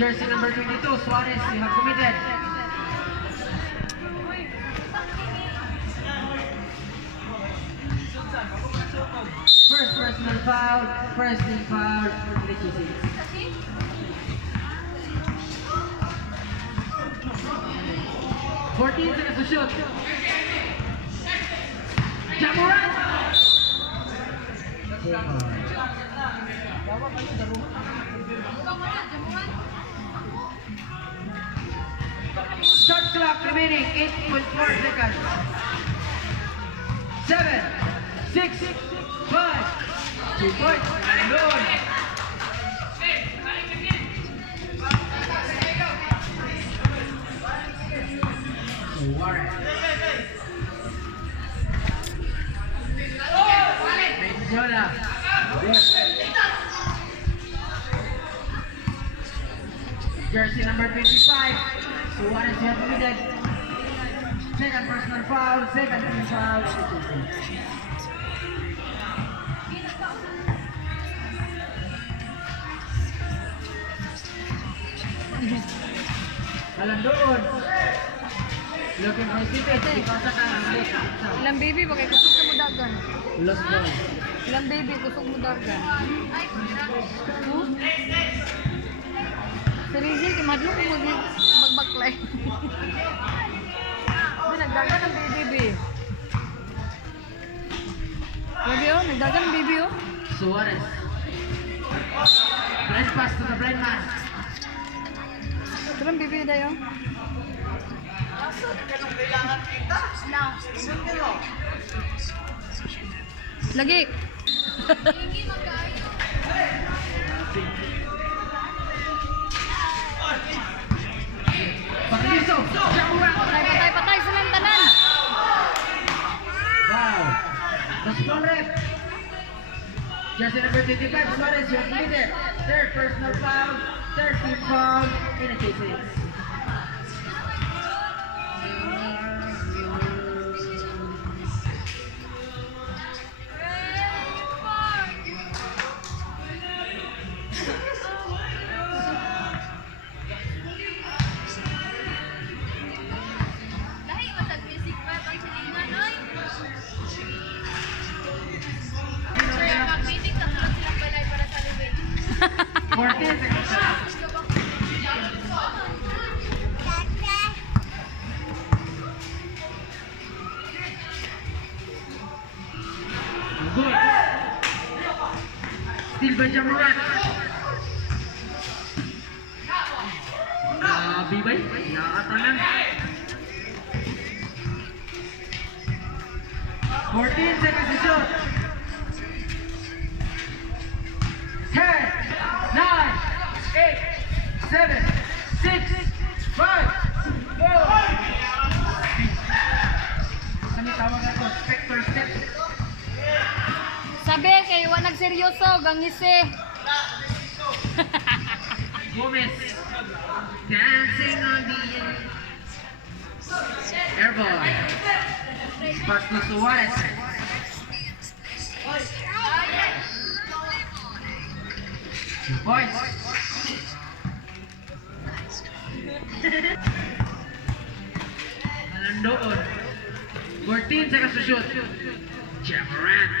Jersey number 22, Suarez, you have committed. First personal foul, first team foul, Fourteen seconds to shoot. Ja Morant! Shot clock remaining 8.4 seconds. 7, 6, 5, 2 points. Alone. Warren. Mendiola. Jersey number 25. Suarez you have committed. Second personal foul, second team foul. Alam doon. Looking for Stephen, ikaw sa kanan. Ilang baby, bagay kusog mo dagan. Lost ball. Ilang baby, kusog mo dagan. Si Rizal, kimadlo ko magbaklay. Nagdagan ng baby. Baby oh, nagdagan ng baby oh. Suarez. Blind pass to the blind man. Ito lang baby dayo. Lagi. Pakliso. Patay silang tanan. Wow. The small rep. Jersey number 25, Suarez, you have committed. Third personal foul, third team foul, in a case. Good. Still by Ja Morant. Bibay, nakakatanan. 14 seconds to shoot. 10, 9, 8, 7, 6, 5, 4. Kami tawag ako, Spectre Step. Sabi kay wanag seryoso gangisi. Gomez dancing on the air ball. Pass to Suarez. Points. Nandoon. 14 seconds to shoot. Ja Morant.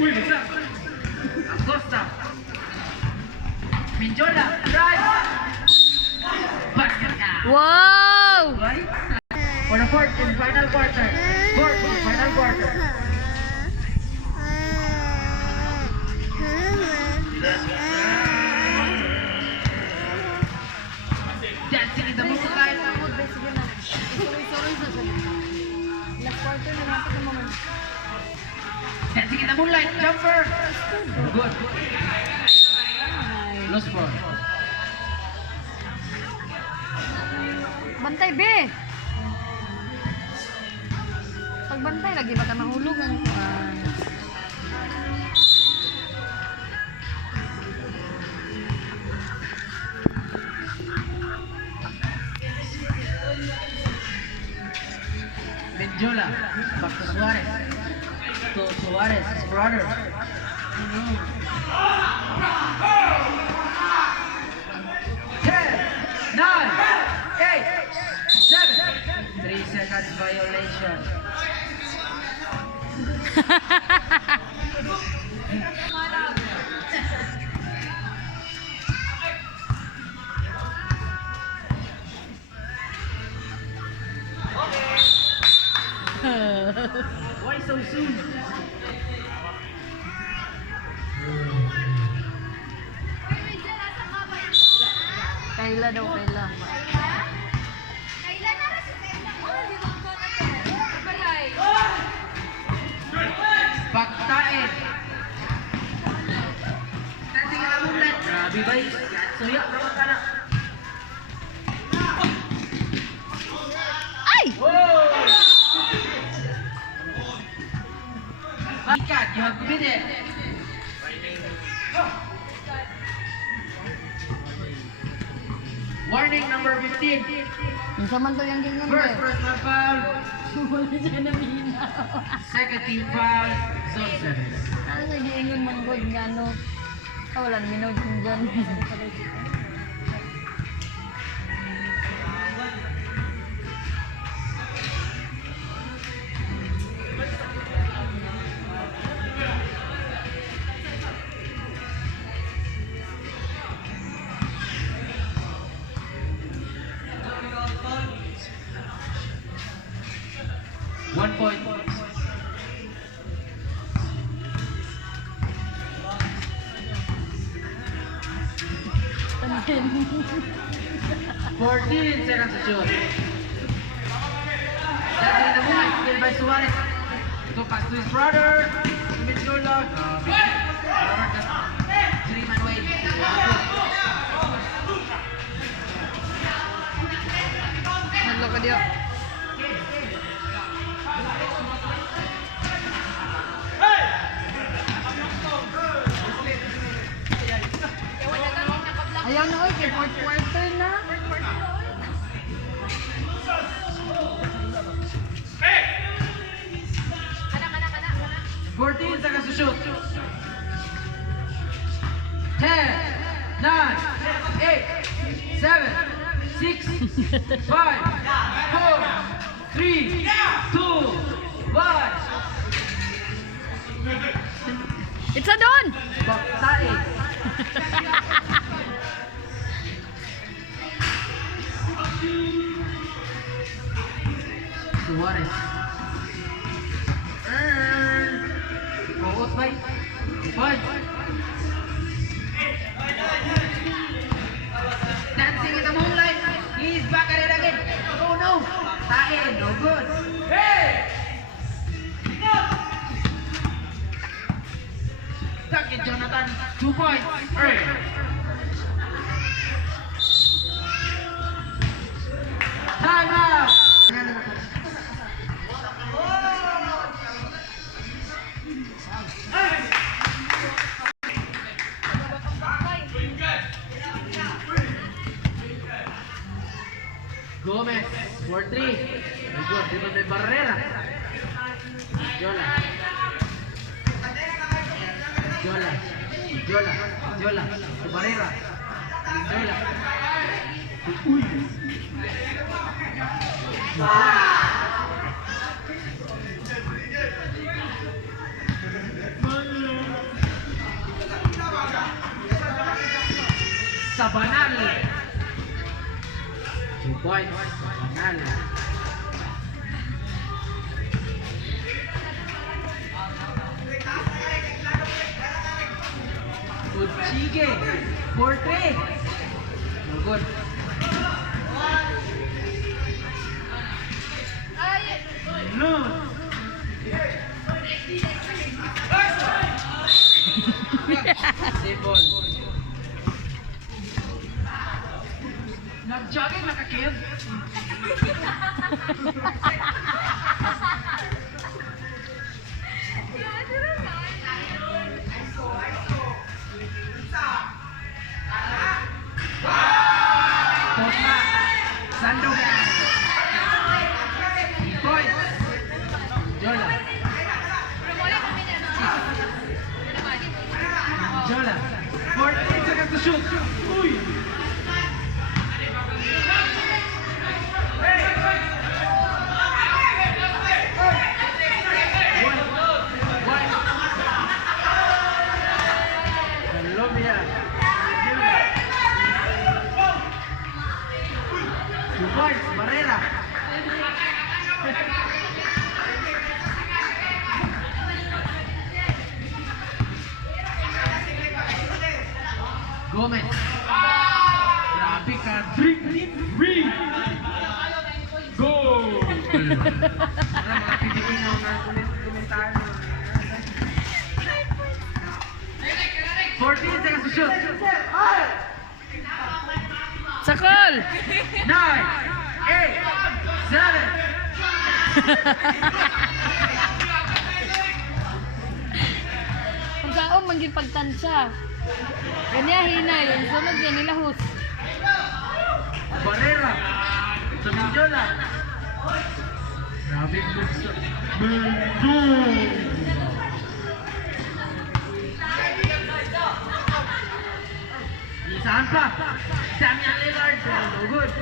Uy, bisa. Acosta. Mendiola. Drive. Basket. Wow! For the fourth and final quarter. Fourth and final quarter. Dancing in the moonlight. Last quarter na natin ng moment. Dancing in the moonlight. Jumper. Good. Lost ball. Bantay be. Pagbantay lagi baka mahulog ang kuan. Mendiola. Back to Suarez. to Suarez, his brother. 10, 9, 8, 7, 3 seconds violation. Why so soon? Kaila daw, kaila. Pagkain. Nanti ka naman ulit. Grabe ba yun? Suya, naman ka na. Ay! Whoa! Ikat, you have to be there. Warning number 15. Minsan man to yung ganyan First personal foul. Wala siya na mina. Second team foul. Zone 7. Ano sa giingon manggod nga no? Kawalan minaw din dyan. 1 point. Pansin. 14 seconds to shoot. Dati na muna, skill by Suarez. To pass to his brother. Mid-goal lock. Three-man wave. Naglo ka diyo. Ayaw na oy, kay fourth quarter na. Fourteen seconds to shoot. 10, 9, 8, 7, 6, 5, 4, 3, 2, 1. It's a don! Baktae. Suarez. Earn. Focus by. Punch. Dancing in the moonlight. He's back at it again. Oh no. Tae. No good. Hey! Stuck it, Jonathan. 2 points. Earn. Time out. Gomez, 4-3. Very good. Di ba may barrera? Jola. Jola. Jola. Jola. Sa barrera. Jola. Uy. Sabanal. 2 points. Sabanal. Uchige. 4-3. No good. No. Simple. Nag-jogging nakakiyod. Tosma. Sandogan. Point. Jola. shoot. Uy! Colombia. 2 points, Barrera. Gomez. Grabe ka. 3. Go! Mga Pilipino na komentaryo. 14 seconds to shoot. Sakol! 9, 8, 7. Kung saan manggil pagtansya. Ganyan hinay, yung sunod yan nilahos. Barrera. Sa Mindiola. Grabe mo sa Isahan pa. Damian Lillard. No good.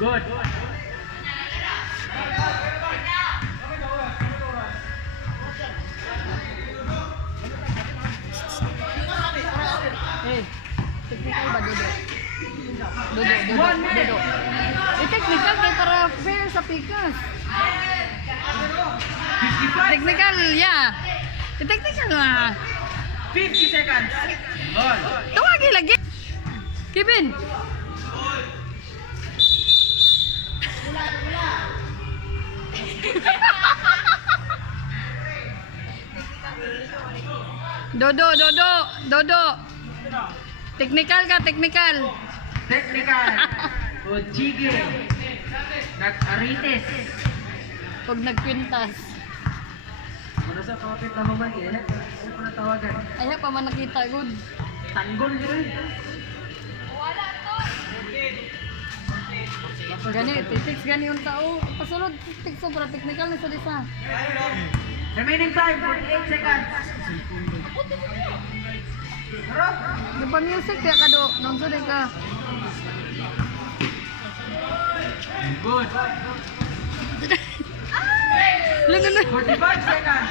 Good. Eh, technical ba, Dodo? Dodo. 1 minute. Dodo. Technical kay para fair sa pikas. 55. Technical, yeah. Technical na. 50 seconds. Ball. Tawagi lagi. Kevin. Dodo. Technical ka, technical. Technical. Ojige. Nag-arites. Pag nagkwintas. Ano sa kapit na human eh? Ano pa natawagan? Ay, pa man nakita, good. Tanggol yun. Gani, titiks gani yung tao. Pasunod, titiks sobra technical na sa disa. Remaining time, 48 seconds. Harap. Di ba music kaya ka do? Nang suday ka. Good. Langan na. 45 seconds.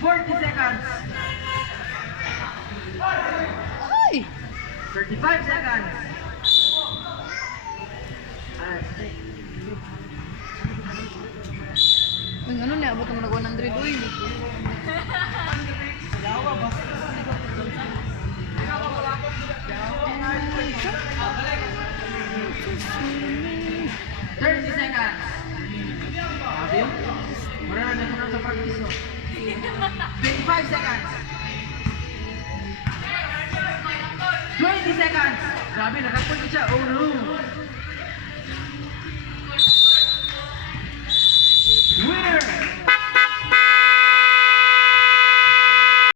40 seconds. Ay! 35 seconds. Ang ano na, abot naman ako 100 uy. Thirty seconds. Sabi yun? Marami na ko sa practice. 25 seconds. 20 seconds. Grabe, nakapunta siya. Oh no.